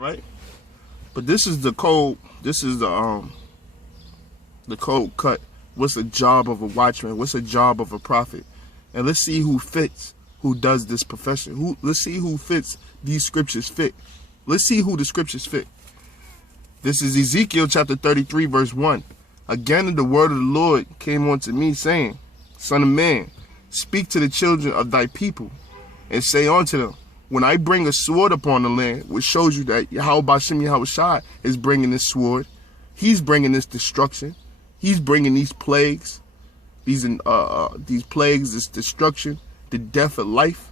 right? But this is the code. This is the code cut. What's the job of a watchman? What's the job of a prophet? And let's see who fits, who does this profession. Let's see who fits these scriptures fit. Let's see who the scriptures fit. This is Ezekiel chapter 33, verse 1. Again, the word of the Lord came unto me, saying, Son of man, speak to the children of thy people, and say unto them, when I bring a sword upon the land, which shows you that Yahweh Bashem Yahushua is bringing this sword, he's bringing this destruction, he's bringing these plagues, these plagues, this destruction, the death of life,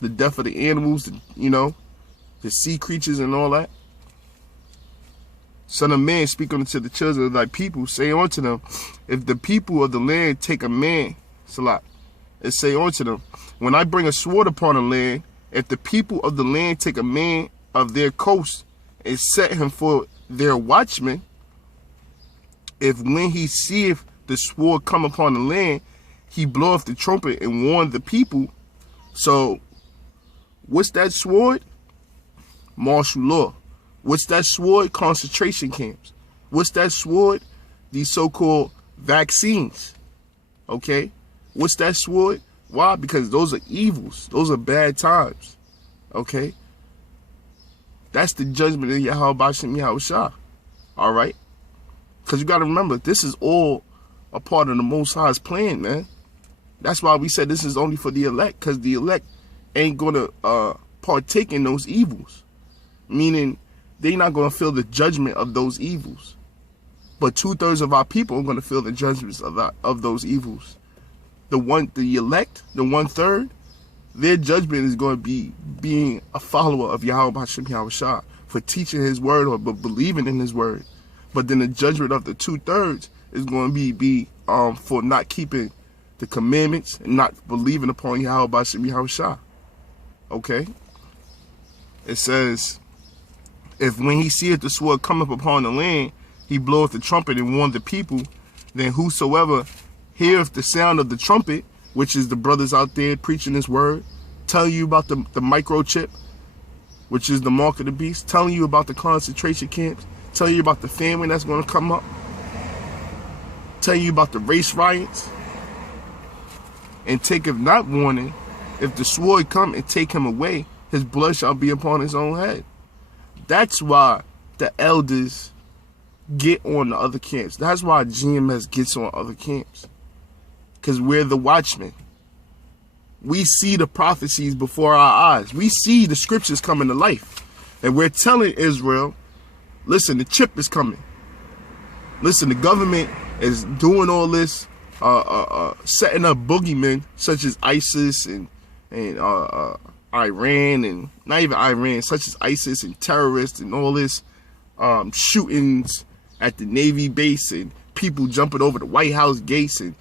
the death of the animals, the sea creatures and all that. Son of man, speak unto the children of thy people, say unto them, if the people of the land take a man, Salat, and say unto them, when I bring a sword upon the land, if the people of the land take a man of their coast and set him for their watchman, if when he seeth the sword come upon the land, he bloweth the trumpet and warn the people. So, what's that sword? Martial law. What's that sword? Concentration camps. What's that sword? These so-called vaccines. Okay? What's that sword? Why? Because those are evils. Those are bad times. Okay? That's the judgment of Yahweh Bashem Yahushua. Alright? Because you got to remember, this is all a part of the Most High's plan, man. That's why we said this is only for the elect. Because the elect ain't going to partake in those evils. Meaning, they're not going to feel the judgment of those evils. But 2/3 of our people are going to feel the judgments of those evils. The elect, the 1/3, their judgment is going to be being a follower of Yahweh Bashem Yahushua for teaching his word or believing in his word. But then the judgment of the 2/3 is going to be for not keeping the commandments and not believing upon Yahweh Bashem Yahushua. Okay? It says, if when he seeth the sword come up upon the land, he bloweth the trumpet and warn the people, then whosoever heareth the sound of the trumpet, which is the brothers out there preaching this word, telling you about the microchip, which is the mark of the beast, telling you about the concentration camps, telling you about the famine that's going to come up, telling you about the race riots, and taketh not warning, if the sword come and take him away, his blood shall be upon his own head. That's why the elders get on the other camps. That's why GMS gets on other camps. Because we're the watchmen. We see the prophecies before our eyes. We see the scriptures coming to life. And we're telling Israel, listen, the chip is coming. Listen, the government is doing all this, setting up boogeymen such as ISIS and Iran, and not even Iran, such as ISIS and terrorists and all this shootings at the Navy base and people jumping over the White House gates and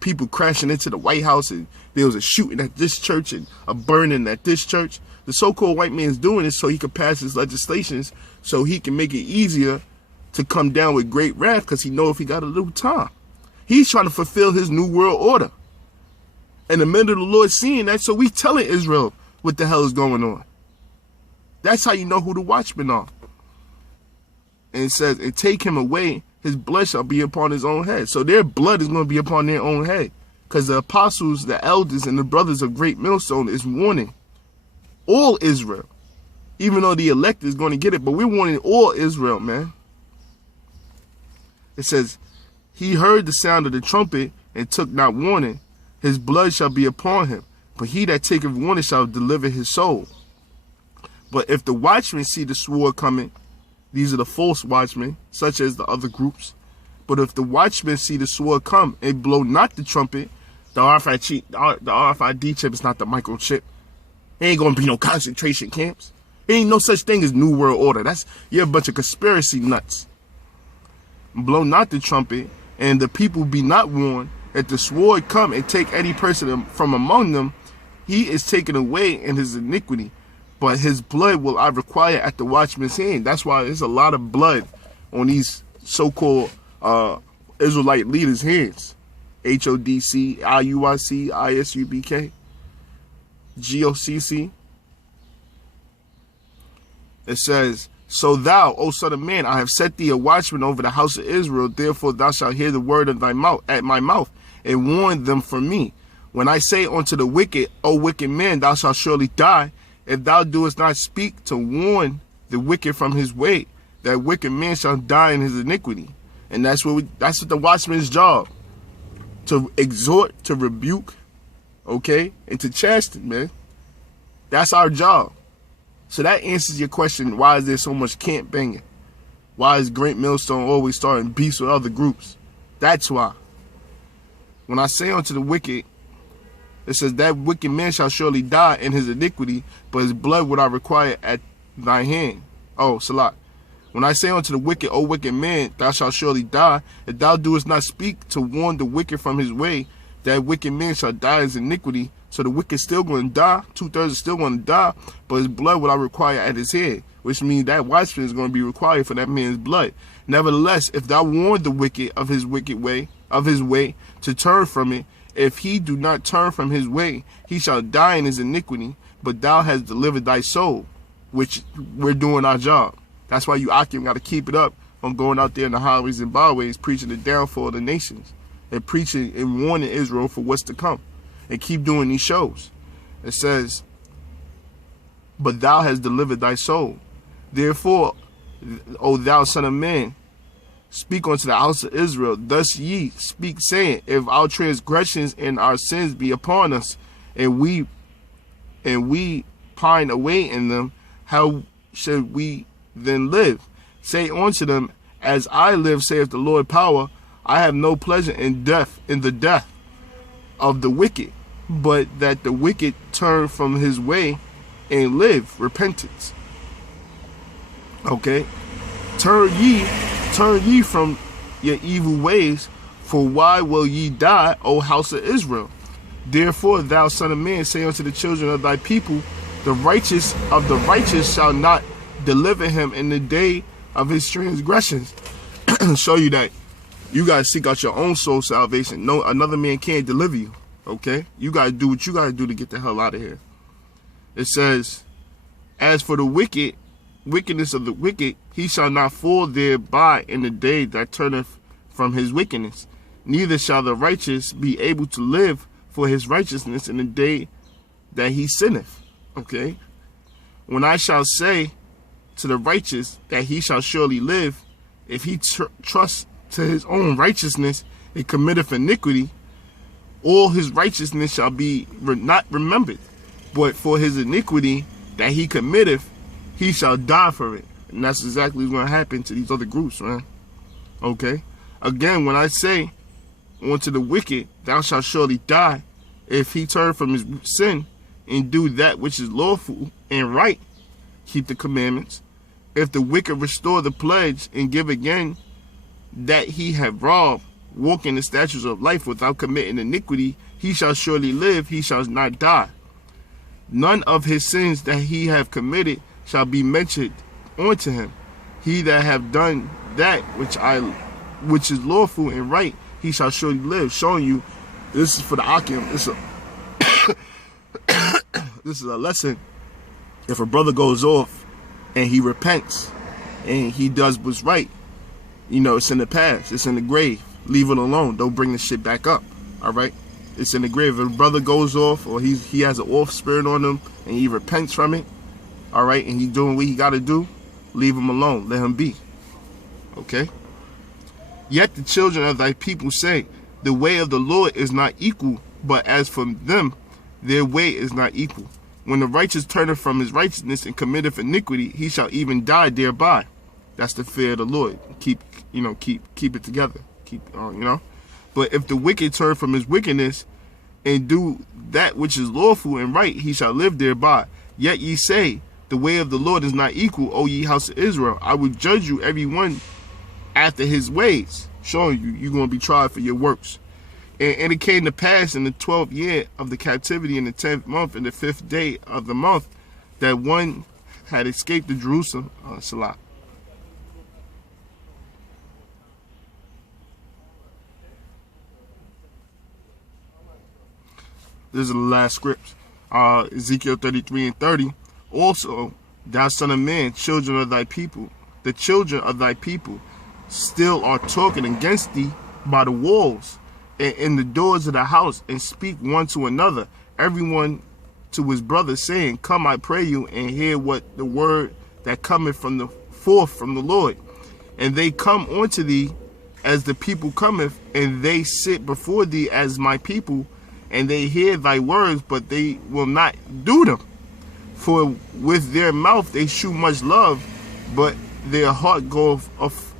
people crashing into the White House, and there was a shooting at this church and a burning at this church. The so-called white man's doing this so he can pass his legislations, so he can make it easier to come down with great wrath, because he know if he got a little time. He's trying to fulfill his new world order. And the men of the Lord seeing that, so we telling Israel what the hell is going on. That's how you know who the watchmen are. And it says, and take him away, his blood shall be upon his own head. So their blood is going to be upon their own head. Because the apostles, the elders, and the brothers of Great Millstone is warning all Israel. Even though the elect is going to get it, but we're warning all Israel, man. It says, he heard the sound of the trumpet and took not warning. His blood shall be upon him. But he that taketh warning shall deliver his soul. But if the watchmen see the sword coming, these are the false watchmen, such as the other groups. But if the watchmen see the sword come and blow not the trumpet, the RFID chip is not the microchip. There ain't going to be no concentration camps. There ain't no such thing as New World Order. You're a bunch of conspiracy nuts. Blow not the trumpet, and the people be not warned. If the sword come and take any person from among them, he is taken away in his iniquity. But his blood will I require at the watchman's hand. That's why there's a lot of blood on these so-called Israelite leaders' hands. HODC, IUIC, ISUBK, GOCC. It says, So thou, O son of man, I have set thee a watchman over the house of Israel. Therefore thou shalt hear the word of thy mouth at my mouth, and warn them from me. When I say unto the wicked, O wicked man, thou shalt surely die, if thou doest not speak to warn the wicked from his way, that wicked man shall die in his iniquity. And that's what the watchman's job. To exhort, to rebuke, okay, and to chasten, man. That's our job. So that answers your question, why is there so much camp banging? Why is Great Millstone always starting beefs with other groups? That's why. When I say unto the wicked, it says, that wicked man shall surely die in his iniquity, but his blood would I require at thy hand. Oh, Salat. When I say unto the wicked, O wicked man, thou shalt surely die, if thou doest not speak to warn the wicked from his way, that wicked man shall die in his iniquity. So the wicked still going to die, 2/3 is still going to die, but his blood will I require at his head, which means that watchman is going to be required for that man's blood. Nevertheless, if thou warn the wicked of his wicked way, to turn from it, if he do not turn from his way, he shall die in his iniquity, but thou hast delivered thy soul, which we're doing our job. That's why you Akim got to keep it up on going out there in the highways and byways, preaching the downfall of the nations, and preaching and warning Israel for what's to come, and keep doing these shows. It says, but thou hast delivered thy soul. Therefore, O thou son of man, speak unto the house of Israel, thus ye speak, saying, if our transgressions and our sins be upon us, and we pine away in them, how should we then live? Say unto them, as I live, saith the Lord power, I have no pleasure in the death of the wicked, but that the wicked turn from his way and live. Repentance. Okay? Turn ye from your evil ways, for why will ye die, O house of Israel? Therefore, thou son of man, say unto the children of thy people, the righteous of the righteous shall not deliver him in the day of his transgressions. Show you that you got to seek out your own soul salvation. No, another man can't deliver you. Okay? You got to do what you got to do to get the hell out of here. It says, as for the wickedness of the wicked, he shall not fall thereby in the day that turneth from his wickedness. Neither shall the righteous be able to live for his righteousness in the day that he sinneth. Okay? When I shall say to the righteous that he shall surely live, if he trusts to his own righteousness and committeth iniquity, all his righteousness shall be not remembered, but for his iniquity that he committeth, he shall die for it. And that's exactly what's going to happen to these other groups, man. Okay? Again, when I say unto the wicked, thou shalt surely die, if he turn from his sin and do that which is lawful and right, keep the commandments. If the wicked restore the pledge and give again that he have robbed, walk in the statutes of life without committing iniquity, he shall surely live, he shall not die. None of his sins that he have committed shall be mentioned unto him. He that have done that which is lawful and right, he shall surely live. Showing you, this is for the Akim. This is a lesson. If a brother goes off and he repents and he does what's right, you know, it's in the past, it's in the grave. Leave it alone. Don't bring the shit back up. All right? It's in the grave. If a brother goes off or he has an off spirit on him and he repents from it, all right, and he's doing what he got to do, leave him alone. Let him be. Okay? Yet the children of thy people say, the way of the Lord is not equal, but as for them, their way is not equal. When the righteous turneth from his righteousness and committeth iniquity, he shall even die thereby. That's the fear of the Lord. Keep it together. But if the wicked turn from his wickedness and do that which is lawful and right, he shall live thereby. Yet ye say, the way of the Lord is not equal, O ye house of Israel. I will judge you every one after his ways, showing you you're going to be tried for your works. And it came to pass in the 12th year of the captivity, in the 10th month, in the 5th day of the month, that one had escaped to Jerusalem. Salah. This is the last script. Ezekiel 33 and 30. Also, Thou son of man, children of thy people, the children of thy people still are talking against thee by the walls and in the doors of the house, and speak one to another, everyone to his brother, saying, Come, I pray you, and hear what the word that cometh forth from the Lord. And they come unto thee as the people cometh, and they sit before thee as my people, and they hear thy words, but they will not do them. For with their mouth they shew much love, but their heart goeth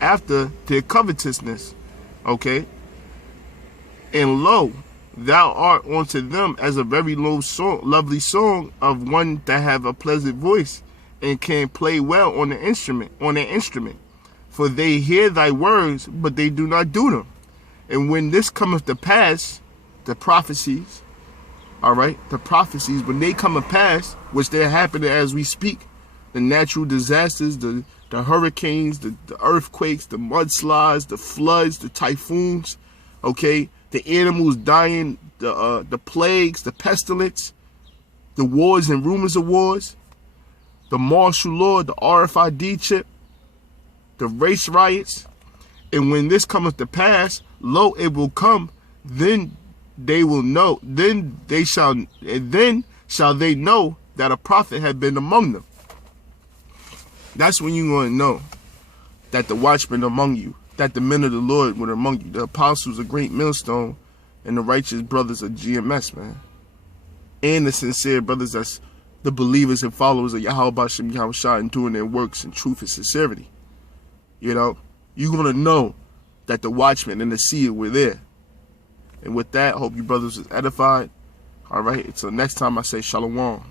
after their covetousness. Okay? And lo, thou art unto them as a very lovely song of one that have a pleasant voice, and can play well on the instrument. For they hear thy words, but they do not do them. And when this cometh to pass, the prophecies, all right, the prophecies, when they come to pass, which they're happening as we speak, the natural disasters, the hurricanes, the earthquakes, the mudslides, the floods, the typhoons, okay, the animals dying, the plagues, the pestilence, the wars and rumors of wars, the martial law, the RFID chip, the race riots. And when this cometh to pass, lo, it will come, then they will know, then shall they know that a prophet had been among them. That's when you're going to know that the watchmen among you, that the men of the Lord were among you, the apostles of Great Millstone, and the righteous brothers of GMS, man. And the sincere brothers, that's the believers and followers of Yahweh Bashem Yahushua, and doing their works in truth and sincerity. You know, you're going to know that the watchmen and the seer were there. And with that, I hope you brothers was edified. All right, until next time, I say shalom.